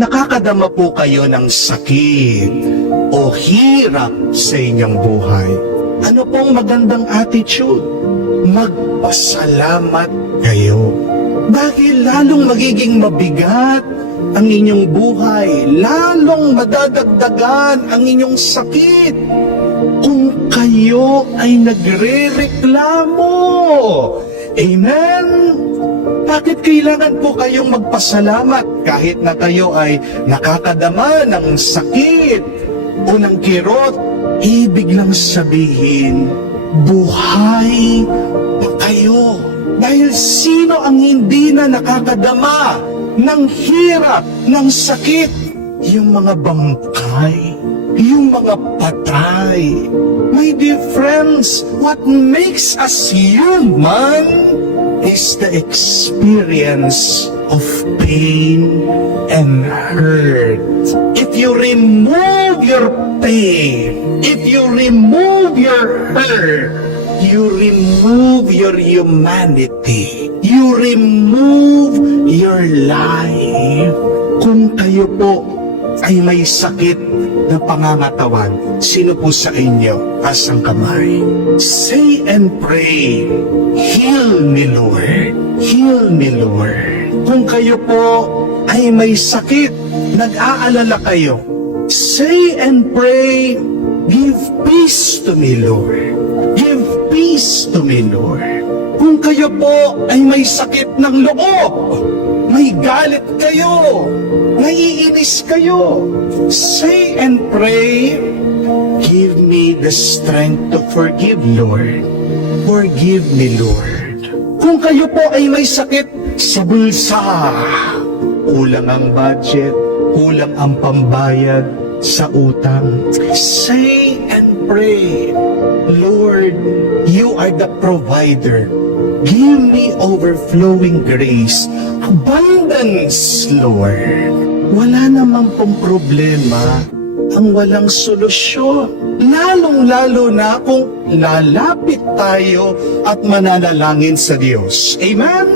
Nakakadama po kayo ng sakit o hirap sa inyong buhay. Ano pong magandang attitude? Magpasalamat kayo. Dahil lalong magiging mabigat ang inyong buhay, lalong madadagdagan ang inyong sakit kung kayo ay nagrereklamo. Amen? Bakit kailangan po kayong magpasalamat kahit na kayo ay nakakadama ng sakit o ng kirot? Ibig lang sabihin, buhay pa kayo. Dahil sino ang hindi na nakakadama ng hirap, ng sakit? Yung mga bangkay, yung mga patay. My dear friends, what makes us human is the experience of pain and hurt. If you remove your pain, if you remove your hurt, you remove your humanity. You remove your life. Kung kayo po ay may sakit na pangangatawan, sino po sa inyo asang kamay? Say and pray, heal me Lord, heal me Lord. Kung kayo po ay may sakit, nag-aalala kayo, say and pray, give peace to me Lord, give peace to me Lord. Kung kayo po ay may sakit ng loob, may galit kayo, naiinis kayo, say and pray, give me the strength to forgive Lord, forgive me Lord. Kung kayo po ay may sakit sa bulsa, kulang ang budget, kulang ang pambayad sa utang, say and pray, Lord, you are the provider. Give me overflowing grace, abundance, Lord. Wala naman pong problema ang walang solusyon. Lalong-lalo na kung lalapit tayo at mananalangin sa Diyos. Amen?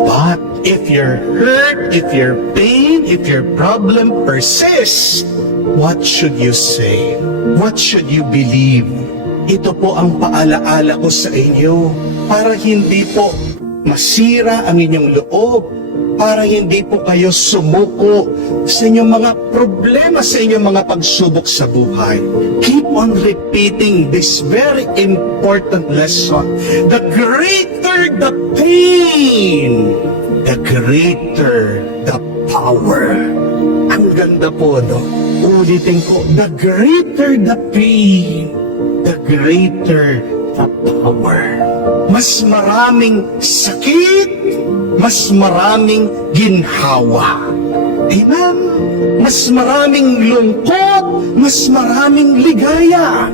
But if your hurt, if your pain, if your problem persists, what should you say? What should you believe? Ito po ang paalaala ko sa inyo para hindi po masira ang inyong loob, para hindi po kayo sumuko sa inyong mga problema, sa inyong mga pagsubok sa buhay. Keep on repeating this very important lesson. The greater the pain, the greater the power. Ang ganda po, no? Ulitin ko, the greater the pain, the greater the power. Mas maraming sakit, mas maraming ginhawa. Amen? Mas maraming lungkot, mas maraming ligaya,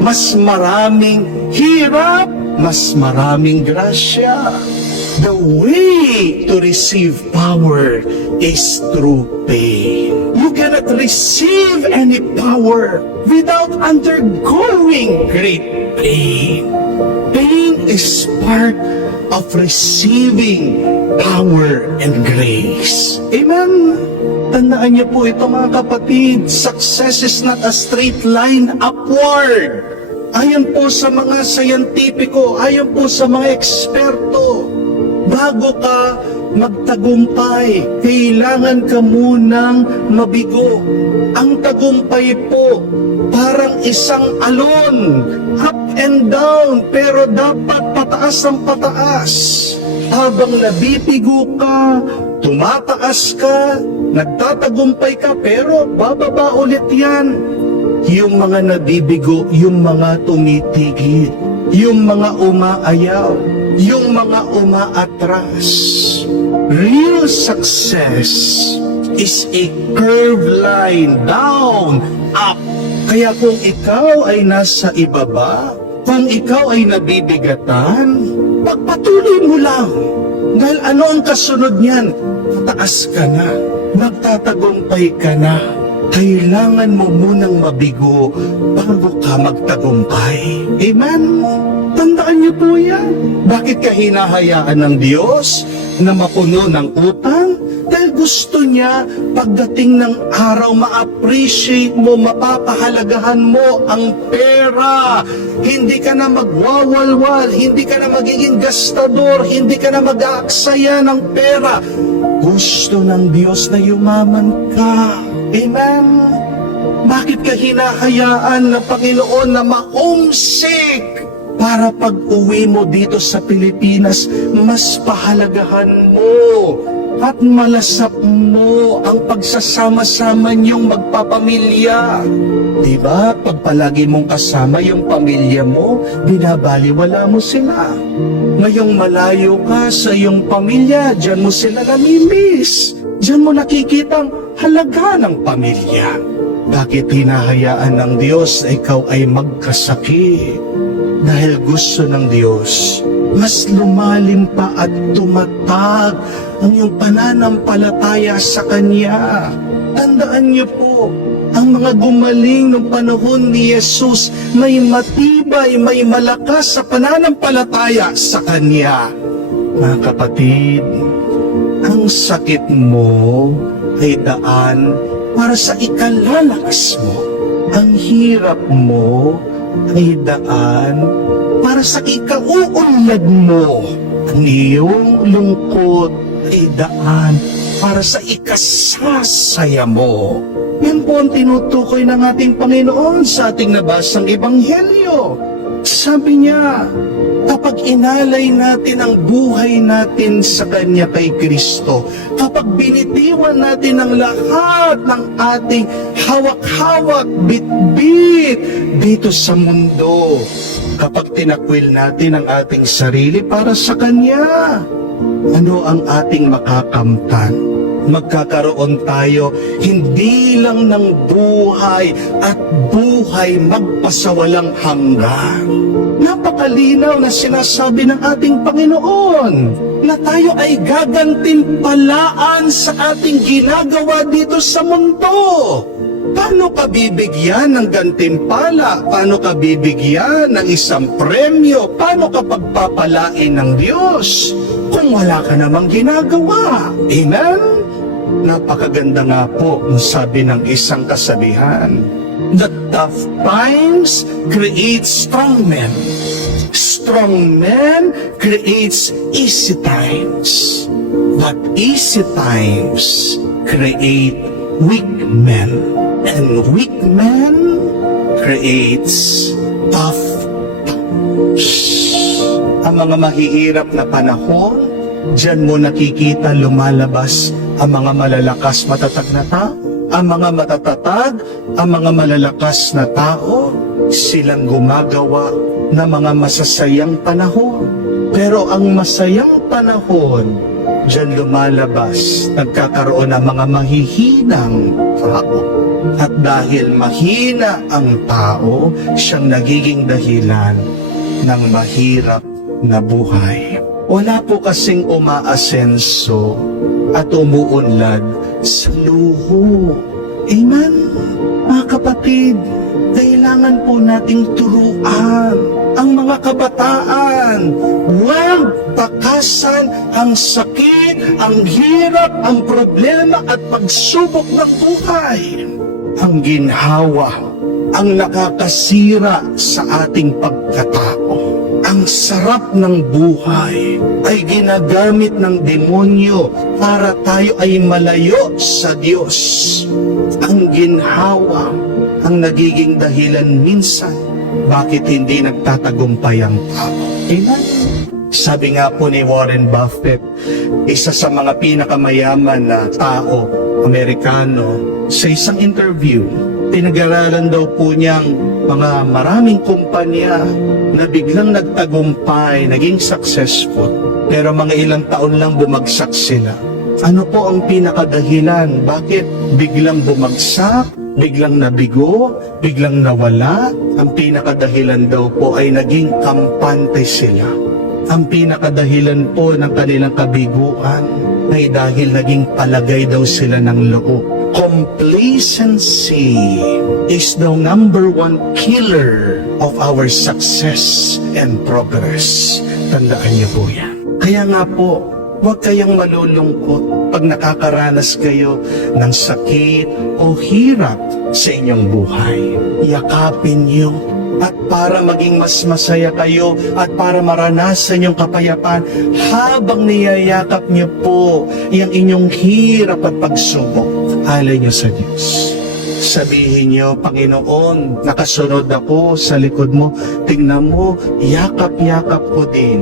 mas maraming hirap, mas maraming grasya. The way to receive power is through pain. You cannot receive any power without undergoing great pain. Pain is part of receiving power and grace. Amen? Tandaan niyo po ito mga kapatid, success is not a straight line upward. Ayon po sa mga scientifico, ayon po sa mga eksperto, bago ka magtagumpay, kailangan ka munang mabigo. Ang tagumpay po, parang isang alon, up and down, pero dapat pataas ang pataas. Habang nabibigo ka, tumataas ka, nagtatagumpay ka, pero bababa ulit yan. Yung mga nabibigo, yung mga tumitigil, yung mga umaayaw, yung mga umaatras. Real success is a curved line, down, up. Kaya kung ikaw ay nasa ibaba, kung ikaw ay nabibigatan, pagpatuloy mo lang. Dahil ano ang kasunod niyan? Taas ka na, magtatagumpay ka na. Kailangan mo munang mabigo bago ka magtagumpay. Amen? Tandaan niyo po yan. Bakit ka hinahayaan ng Diyos na mapuno ng utang? Dahil gusto niya pagdating ng araw, ma-appreciate mo, mapapahalagahan mo ang pera. Hindi ka na magwawalwal, hindi ka na magiging gastador, hindi ka na mag-aaksaya ng pera. Gusto ng Diyos na yumaman ka. Amen? Bakit ka hinahayaan ng Panginoon na ma-homesick? Para pag uwi mo dito sa Pilipinas, mas pahalagahan mo at malasap mo ang pagsasama-sama niyong magpapamilya. Diba? Pag palagi mong kasama yung pamilya mo, binabaliwala mo sila. Ngayong malayo ka sa iyong pamilya, diyan mo sila namimiss. Diyan mo nakikita ang halaga ng pamilya. Bakit hinahayaan ng Diyos na ikaw ay magkasakit? Dahil gusto ng Diyos, mas lumalim pa at tumatag ang iyong pananampalataya sa Kanya. Tandaan niyo po, ang mga gumaling ng panahon ni Jesus may matibay, may malakas sa pananampalataya sa Kanya. Mga kapatid, ang sakit mo ay daan para sa ikalalakas mo. Ang hirap mo ay daan para sa ikauunlad mo. Ang iyong lungkot ay daan para sa ikasasaya mo. Yan po ang tinutukoy ng ating Panginoon sa ating nabasang Ebanghelyo. Sabi niya, kapag inalay natin ang buhay natin sa Kanya kay Kristo, kapag binitiwan natin ang lahat ng ating hawak-hawak, bit-bit dito sa mundo, kapag tinakwil natin ang ating sarili para sa Kanya, ano ang ating makakamtan? Magkakaroon tayo hindi lang ng buhay at buhay magpasawalang hanggan. Napakalinaw na sinasabi ng ating Panginoon na tayo ay gagantimpalaan sa ating ginagawa dito sa mundo. Paano ka bibigyan ng gantimpala? Paano ka bibigyan ng isang premyo? Paano ka pagpapalain ng Diyos kung wala ka namang ginagawa? Amen? Napakaganda nga po ng sabi ng isang kasabihan, that tough times create strong men. Strong men creates easy times. But easy times create weak men. And weak men creates tough times. Ang mga mahihirap na panahon, diyan mo nakikita lumalabas ang mga malalakas matatag na tao. Ang mga matatatag, ang mga malalakas na tao, silang gumagawa ng mga masasayang panahon. Pero ang masayang panahon, diyan lumalabas, nagkakaroon ng mga mahihinang tao. At dahil mahina ang tao, siyang nagiging dahilan ng mahirap na buhay. Wala po kasing umaasenso at umuunlad sa luho. Amen? Mga kapatid, kailangan po nating turuan ang mga kabataan. Huwag takasan ang sakit, ang hirap, ang problema at pagsubok ng buhay. Ang ginhawa, ang nakakasira sa ating pagkatao. Ang sarap ng buhay ay ginagamit ng demonyo para tayo ay malayo sa Diyos. Ang ginhawa ang nagiging dahilan minsan bakit hindi nagtatagumpay ang tao. Amen? Sabi nga po ni Warren Buffett, isa sa mga pinakamayaman na tao, Amerikano, sa isang interview, pinag-aralan daw po niyang mga maraming kumpanya na biglang nagtagumpay, naging successful. Pero mga ilang taon lang bumagsak sila. Ano po ang pinakadahilan? Bakit biglang bumagsak, biglang nabigo, biglang nawala? Ang pinakadahilan daw po ay naging kampante sila. Ang pinakadahilan po ng kanilang kabiguan ay dahil naging palagay daw sila ng loob. Complacency is the number one killer of our success and progress. Tandaan niyo po yan. Kaya nga po, Huwag kayang malulungkot pag nakakaranas kayo ng sakit o hirap sa inyong buhay. Yakapin niyo. At para maging mas masaya kayo at para maranasan yung kapayapaan habang niyayakap niyo po yung inyong hirap at pagsubok, alay niyo sa Diyos. Sabihin niyo, Panginoon, nakasunod ako sa likod mo. Tingnan mo, yakap-yakap ko din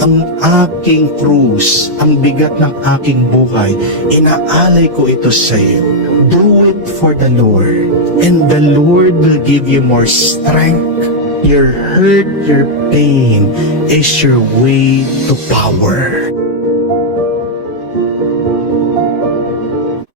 ang aking krus, ang bigat ng aking buhay. Inaalay ko ito sa iyo. Do it for the Lord, and the Lord will give you more strength. Your hurt, your pain is your way to power.